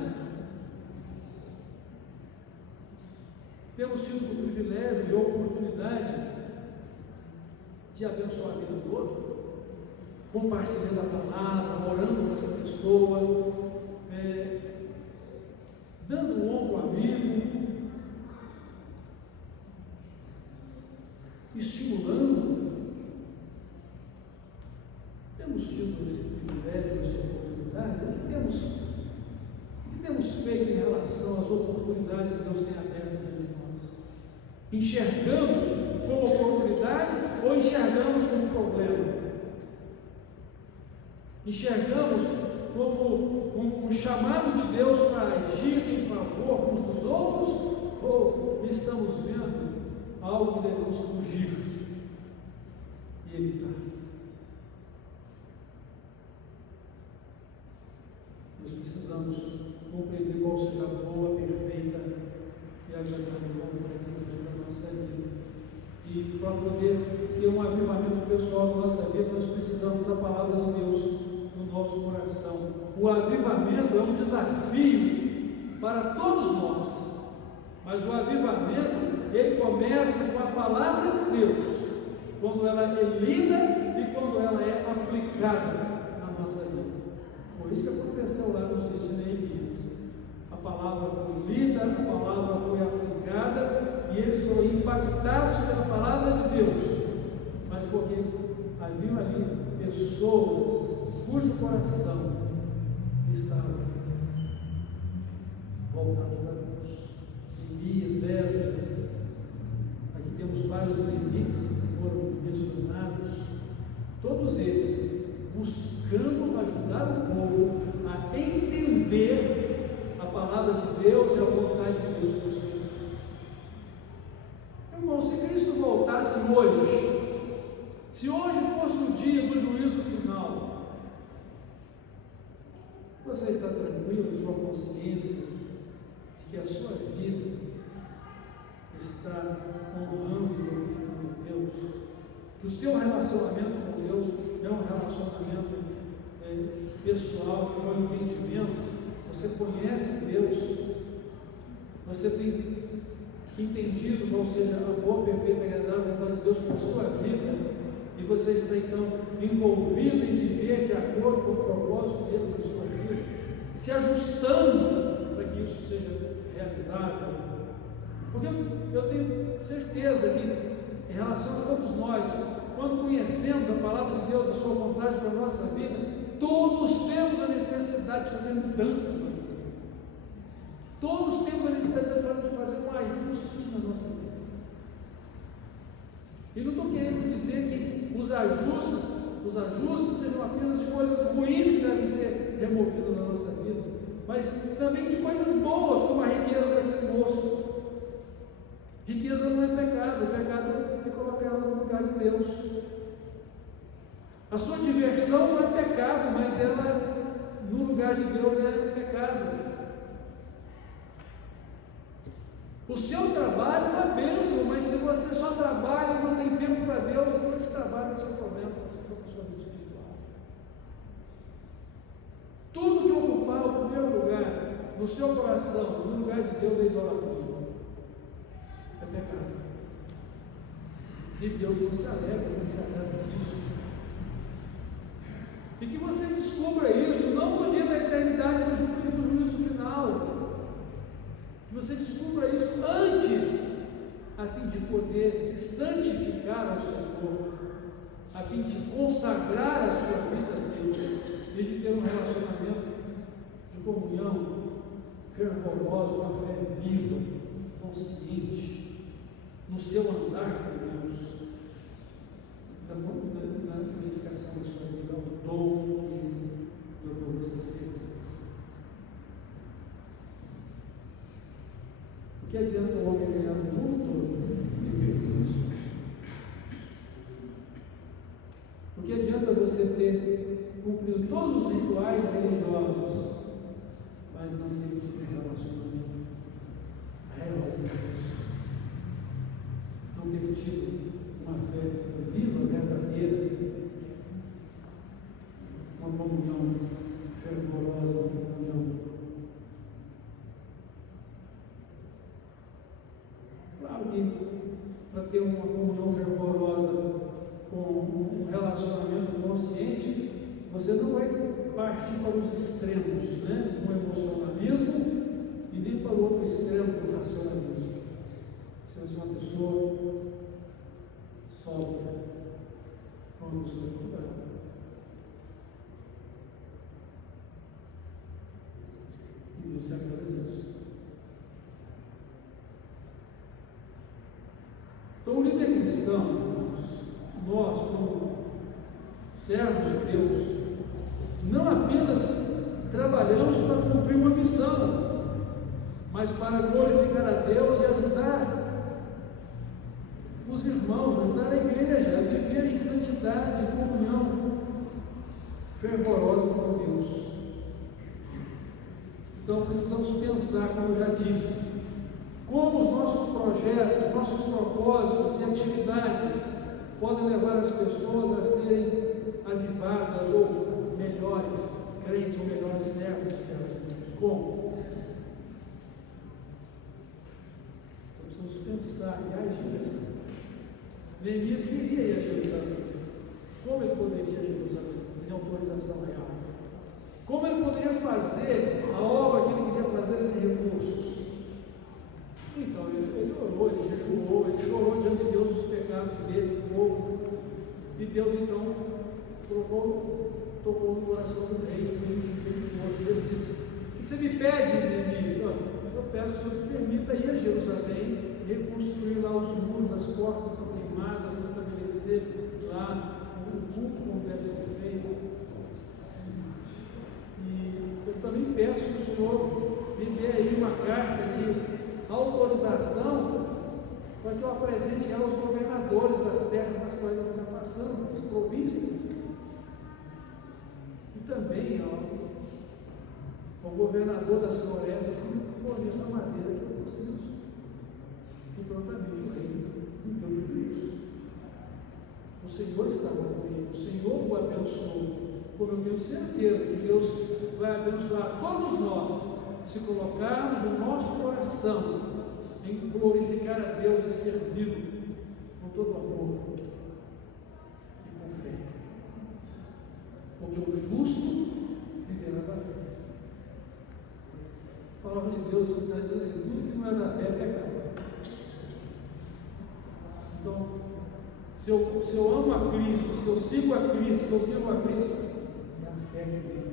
Temos tido o privilégio e a oportunidade de abençoar a vida do outro, compartilhando a palavra, orando com essa pessoa, dando um ombro amigo, estimulando. Temos tido esse privilégio, essa oportunidade. O que temos feito em relação às oportunidades que Deus tem aberto diante de nós? Enxergamos como oportunidade ou enxergamos como problema? Enxergamos como um chamado de Deus para agir em favor uns dos outros, ou estamos vendo algo que devemos fugir e evitar? Nós precisamos compreender qual seja a boa, perfeita e agradável vontade de Deus para a nossa vida. E para poder ter um avivamento pessoal na nossa vida, nós precisamos da palavra de Deus no nosso coração. O avivamento é um desafio para todos nós, mas o avivamento, ele começa com a palavra de Deus, quando ela é lida e quando ela é aplicada na nossa vida. Foi isso que aconteceu lá no sítio de Neemias. A palavra foi lida, a palavra foi aplicada e eles foram impactados pela palavra de Deus, mas porque haviam ali pessoas cujo coração estava voltado para Deus. Neemias, Esdras, aqui temos vários levitas que foram mencionados, todos eles buscando ajudar o povo a entender a palavra de Deus e a vontade de Deus para as suas vidas. Irmão, se Cristo voltasse hoje, se hoje fosse o dia do juízo final, você está tranquilo em sua consciência de que a sua vida está honrando e glorificando a Deus? Que o seu relacionamento com Deus é um relacionamento pessoal, com um entendimento? Você conhece Deus? Você tem entendido qual seja a boa, perfeita e agradável vontade de Deus para a sua vida? E você está então envolvido em viver de acordo com o propósito dele para a sua vida, se ajustando para que isso seja realizado? Porque eu tenho certeza que, em relação a todos nós, quando conhecemos a palavra de Deus, a sua vontade para a nossa vida, todos temos a necessidade de fazer mudanças na nossa vida. Todos temos a necessidade de fazer um ajuste na nossa vida. E não estou querendo dizer que os ajustes sejam apenas de coisas ruins que devem ser removidas da nossa vida, mas também de coisas boas, como a riqueza daquele moço. Riqueza não é pecado, o pecado é colocar ela no lugar de Deus. A sua diversão não é pecado, mas ela no lugar de Deus é pecado. O seu trabalho é uma bênção, mas se você só trabalha e não tem tempo para Deus, então esse trabalho é seu problema para a sua vida espiritual. Tudo que ocupar o primeiro lugar no seu coração, no lugar de Deus, é idolatria, é pecado. E Deus não se alegra, não se agrada disso. E que você descubra isso, não no dia da eternidade, no juízo final. Que você descubra isso antes, a fim de poder se santificar ao Senhor, a fim de consagrar a sua vida a Deus, e de ter um relacionamento de comunhão fervoroso, uma fé viva, consciente, no seu andar com Deus, na dedicação da sua vida ao dom que eu vou receber. O que adianta o homem ganhar o mundo todo e perder isso? O que adianta você ter cumprido todos os rituais religiosos, mas não ter tido um relacionamento real com Deus? Não ter tido uma fé viva, verdadeira, uma comunhão fervorosa com Deus? Claro que para ter uma comunhão fervorosa com um relacionamento consciente, você não vai partir para os extremos, né, de um emocionalismo e nem para o outro extremo do racionalismo. Você vai ser uma pessoa sóbria, uma pessoa equilibrada. E Deus se agrada disso. Então, o líder cristão, irmãos, nós, como servos de Deus, não apenas trabalhamos para cumprir uma missão, mas para glorificar a Deus e ajudar os irmãos, ajudar a igreja a viver em santidade e comunhão fervorosa com Deus. Então, precisamos pensar, como eu já disse, como os nossos projetos, nossos propósitos e atividades podem levar as pessoas a serem avivadas ou melhores crentes ou melhores servos e servas de Deus. Como? Então precisamos pensar e agir assim. Neemias queria ir a Jerusalém. Como ele poderia ir a Jerusalém sem autorização real? Como ele poderia fazer a obra que ele queria fazer sem recursos? Então ele orou, ele jejuou, ele chorou diante de Deus os pecados dele, do povo, e Deus então tocou no coração do rei, permitiu que ele fosse. Ele disse: o que você me pede, Neemias? Eu peço que o Senhor me permita ir a Jerusalém, reconstruir lá os muros, as portas estão queimadas, estabelecer lá o culto como deve ser feito. E eu também peço que o Senhor me dê aí uma carta de autorização para que eu apresente ela aos governadores das terras nas quais eu estou passando, as províncias, e também ao governador das florestas que me forneça a madeira que eu preciso. E prontamente o rei me deu tudo isso. O Senhor estava com ele, o Senhor o abençoou, como eu tenho certeza que Deus vai abençoar todos nós, se colocarmos o nosso coração em glorificar a Deus e servi-lo com todo amor e com fé. Porque o justo viverá da fé. A palavra de Deus diz assim: tudo que não é da fé é pecado. Então, se eu amo a Cristo, se eu sigo a Cristo, se eu sirvo a Cristo, é a fé que vem.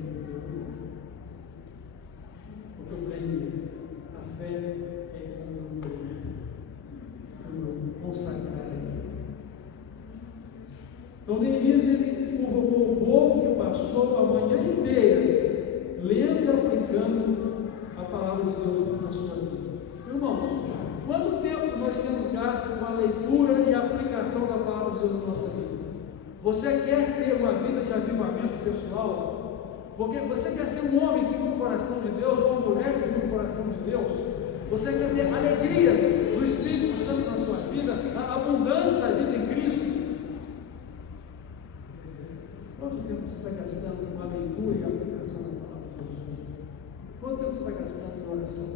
Eu creio, a fé é consagrar. Então Neemias ele convocou o povo que passou a manhã inteira lendo e aplicando a palavra de Deus na sua vida. Irmãos, quanto tempo nós temos gasto com a leitura e a aplicação da palavra de Deus na nossa vida? Você quer ter uma vida de avivamento pessoal? Porque você quer ser um homem segundo o coração de Deus, ou uma mulher segundo o coração de Deus. Você quer ter alegria do Espírito Santo na sua vida, a abundância da vida em Cristo. Quanto tempo você está gastando com a leitura e a aplicação da palavra de Deus? Quanto tempo você está gastando com oração?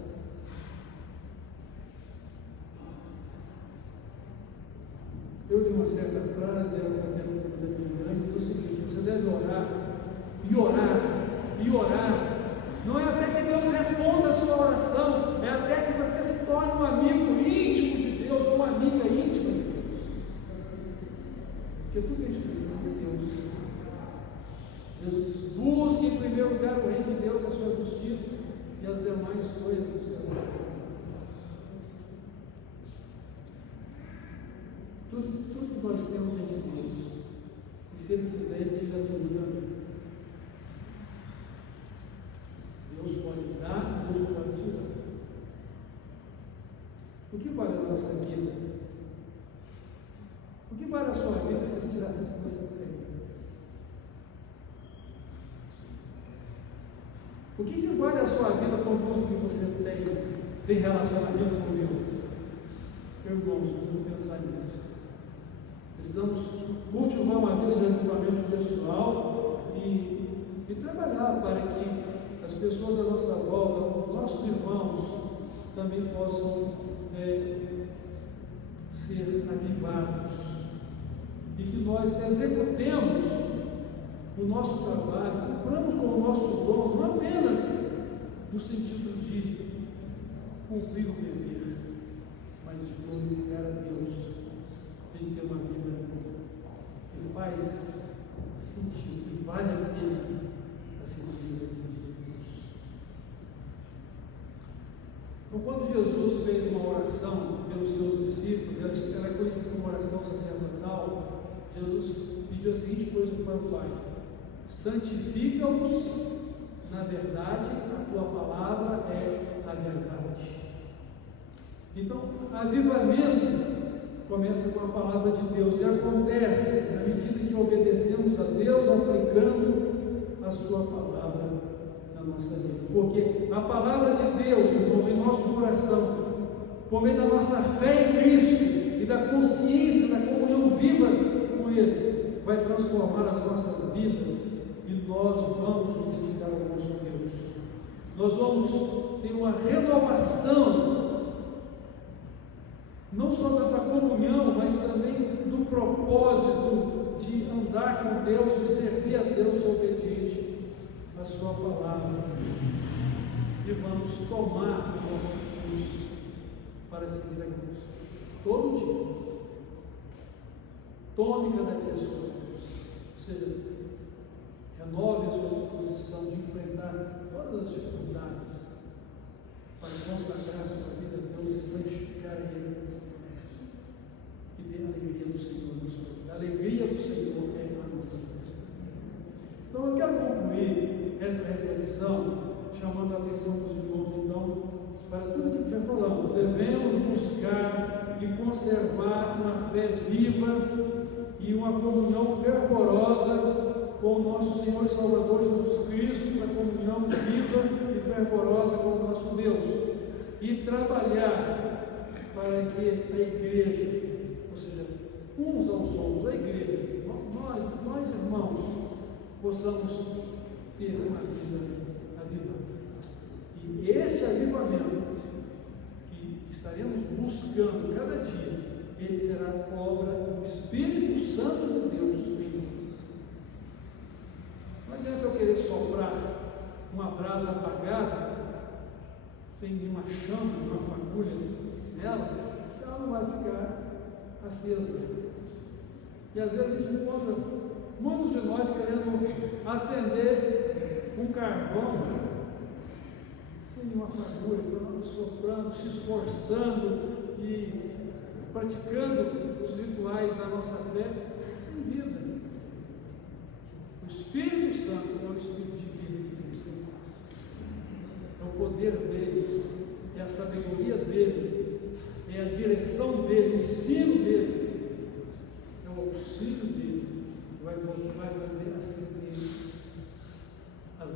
Eu li uma certa frase, ela foi grande, diz o seguinte: você deve orar e orar e orar. Não é até que Deus responda a sua oração, é até que você se torne um amigo íntimo de Deus, ou uma amiga íntima de Deus. Porque tudo que a gente precisa de Deus. Jesus diz: busque em primeiro lugar o reino de Deus, a sua justiça, e as demais coisas do seu coração. Tudo que nós temos é de Deus. E se Ele quiser, Ele tira tudo também. Deus pode dar, Deus pode tirar. O que vale a nossa vida? O que vale a sua vida se Ele tirar tudo que você tem? O que vale a sua vida com tudo que você tem, sem relacionamento com Deus? Irmãos, precisamos pensar nisso. Precisamos cultivar uma vida de avivamento pessoal e trabalhar para que as pessoas à nossa volta, os nossos irmãos, também possam ser avivados. E que nós executemos o nosso trabalho, cumpramos com o nosso dom, não apenas no sentido de cumprir o dever, mas de glorificar a Deus, de ter uma vida que faz sentido, que vale a pena a ser vivida diante de Deus. Então, quando Jesus fez uma oração pelos seus discípulos, ela é conhecida como oração sacerdotal, Jesus pediu a seguinte coisa para o Pai: santifica-os na verdade, a tua palavra é a verdade. Então, avivamento começa com a palavra de Deus e acontece na medida que obedecemos a Deus, aplicando a sua palavra na nossa vida. Porque a palavra de Deus, irmãos, em nosso coração, por meio da nossa fé em Cristo e da consciência, da comunhão viva com Ele, vai transformar as nossas vidas e nós vamos nos dedicar ao nosso Deus. Nós vamos ter uma renovação, não só da comunhão, mas também do propósito de andar com Deus, de servir a Deus obediente à sua palavra. E vamos tomar a nossa cruz para seguir a Cristo. Todo dia. Tome cada dia a sua cruz. Ou seja, renove a sua disposição de enfrentar todas as dificuldades para consagrar a sua vida a Deus e santificar Ele. E ter a alegria do Senhor na sua vida. A alegria do Senhor é a nossa força. Então eu quero concluir essa reflexão chamando a atenção dos irmãos, então, para tudo que já falamos. Devemos buscar e conservar uma fé viva e uma comunhão fervorosa com o nosso Senhor e Salvador Jesus Cristo, uma comunhão viva e fervorosa com o nosso Deus, e trabalhar para que a igreja, ou seja, uns aos outros, a igreja, nós irmãos, possamos ter uma vida avivada. E este avivamento que estaremos buscando cada dia, ele será obra do Espírito Santo de Deus em nós. Não adianta eu querer soprar uma brasa apagada, sem nenhuma chama, uma fagulha nela, que ela não vai ficar acesa. E às vezes a gente encontra muitos de nós querendo acender um carvão sem nenhuma fagulha, soprando, se esforçando e praticando os rituais da nossa fé sem vida. O Espírito Santo é o Espírito de vida de Cristo em nós. É o poder dele, é a sabedoria dele, é a direção dele, o ensino dele, é o auxílio dele que vai fazer acender as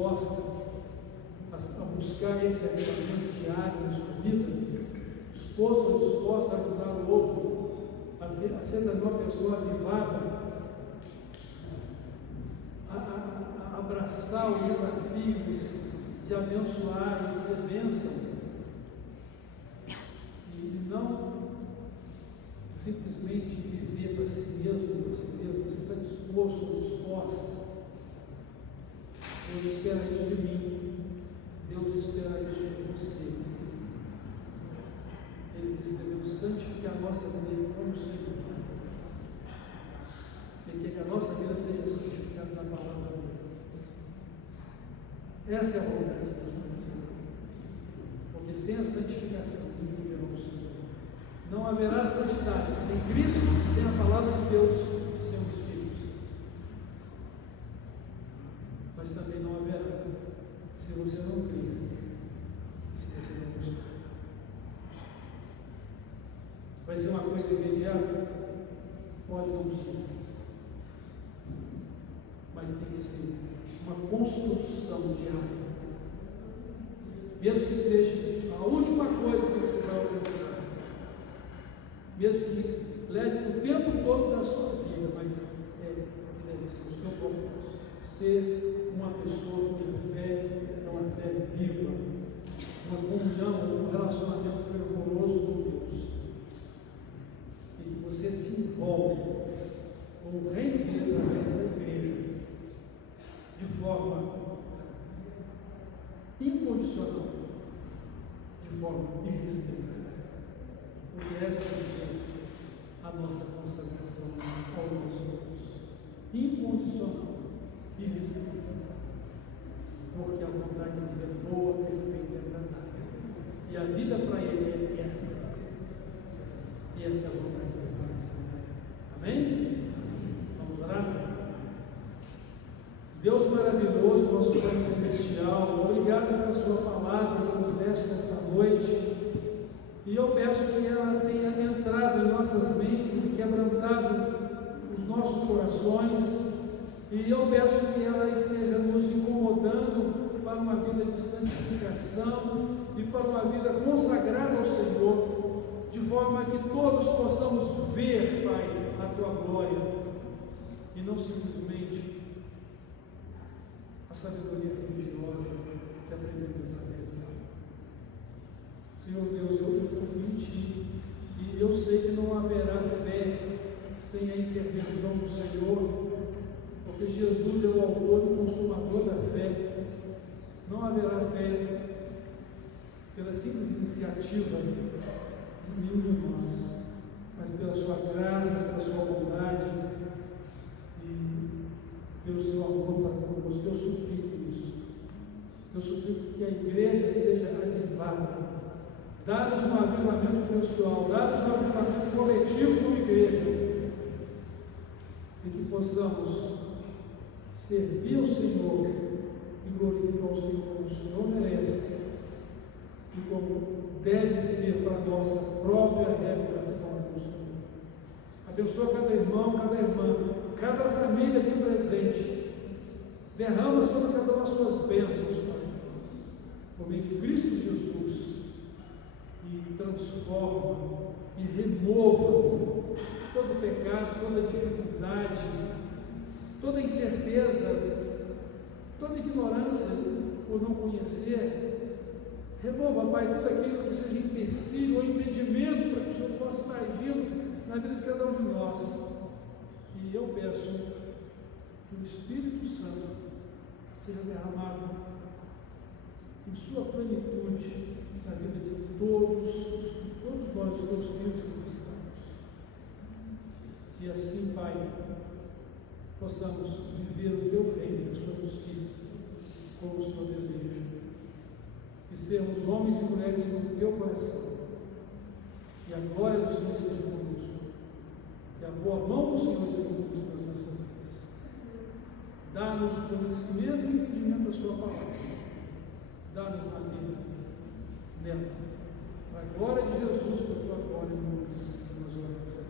disposta a buscar esse alinhamento diário na sua vida, disposto ou disposta a ajudar o outro, a ser também uma pessoa avivada, a abraçar o desafio de abençoar e de ser bênção, e não simplesmente viver para si mesmo, você está disposto ou disposta. Deus espera isso de mim, Deus espera isso de você. Ele diz que devemos santificar a nossa vida como o Senhor. Ele quer que a nossa vida seja santificada na palavra dele. Esta é a vontade de Deus para você. Porque sem a santificação, ninguém verá o Senhor. Não haverá santidade sem Cristo, sem a palavra de Deus, sem o Espírito Santo. Mas também não haverá se você não crer, se você não buscar. Vai ser uma coisa imediata? Pode não ser. Mas tem que ser uma construção diária. Mesmo que seja a última coisa que você vai alcançar. Mesmo que leve o tempo todo da sua vida, mas que deve ser o seu propósito. Ser uma pessoa cuja fé é uma fé viva, uma comunhão, um relacionamento fervoroso com Deus. E que você se envolve com o reino dele através da igreja de forma incondicional, de forma irrestrita. Porque essa vai ser a nossa consagração ao nosso Deus. Incondicional, irrestrita. Porque a vontade dele é boa, perfeita e agradável. E a vida para ele é eterna. E essa é a vontade dele para essa vida. Amém? Vamos orar? Deus maravilhoso, nosso Pai Celestial, obrigado pela sua palavra que nos deste nesta noite. E eu peço que ela tenha entrado em nossas mentes e quebrantado os nossos corações. E eu peço que ela esteja nos incomodando para uma vida de santificação e para uma vida consagrada ao Senhor, de forma que todos possamos ver, Pai, a Tua glória e não simplesmente a sabedoria religiosa que aprendemos através dela. Senhor Deus, eu confio em Ti e eu sei que não haverá fé sem a intervenção do Senhor, porque Jesus é o autor e o consumador da fé. Não haverá fé pela simples iniciativa de nenhum de nós, mas pela Sua graça, pela Sua bondade e pelo Seu amor para conosco. Eu suplico isso. Eu suplico que a igreja seja avivada. Dá-nos um avivamento pessoal, dá-nos um avivamento coletivo como igreja, e que possamos servir ao Senhor e glorificar o Senhor como o Senhor merece e como deve ser para a nossa própria realização com o Senhor. Abençoa cada irmão, cada irmã, cada família aqui presente. Derrama sobre cada uma as suas bênçãos, Pai, por meio de Cristo Jesus, e transforma e remova todo pecado, toda dificuldade, toda incerteza, toda ignorância por não conhecer. Remova, Pai, tudo aquilo que seja empecilho ou impedimento para que o Senhor possa estar agindo na vida de cada um de nós. E eu peço que o Espírito Santo seja derramado em sua plenitude na vida de todos nós, os teus filhos cristãos. E assim, Pai, possamos viver o teu reino, a sua justiça, como o Senhor deseja, e sermos homens e mulheres segundo o teu coração, e a glória do Senhor esteja conosco, e a boa mão do Senhor esteja conosco nas nossas vidas. Dá-nos o conhecimento e o entendimento da sua palavra, dá-nos uma vida nela, para a glória de Jesus, para a tua glória, no nome de nós oramos a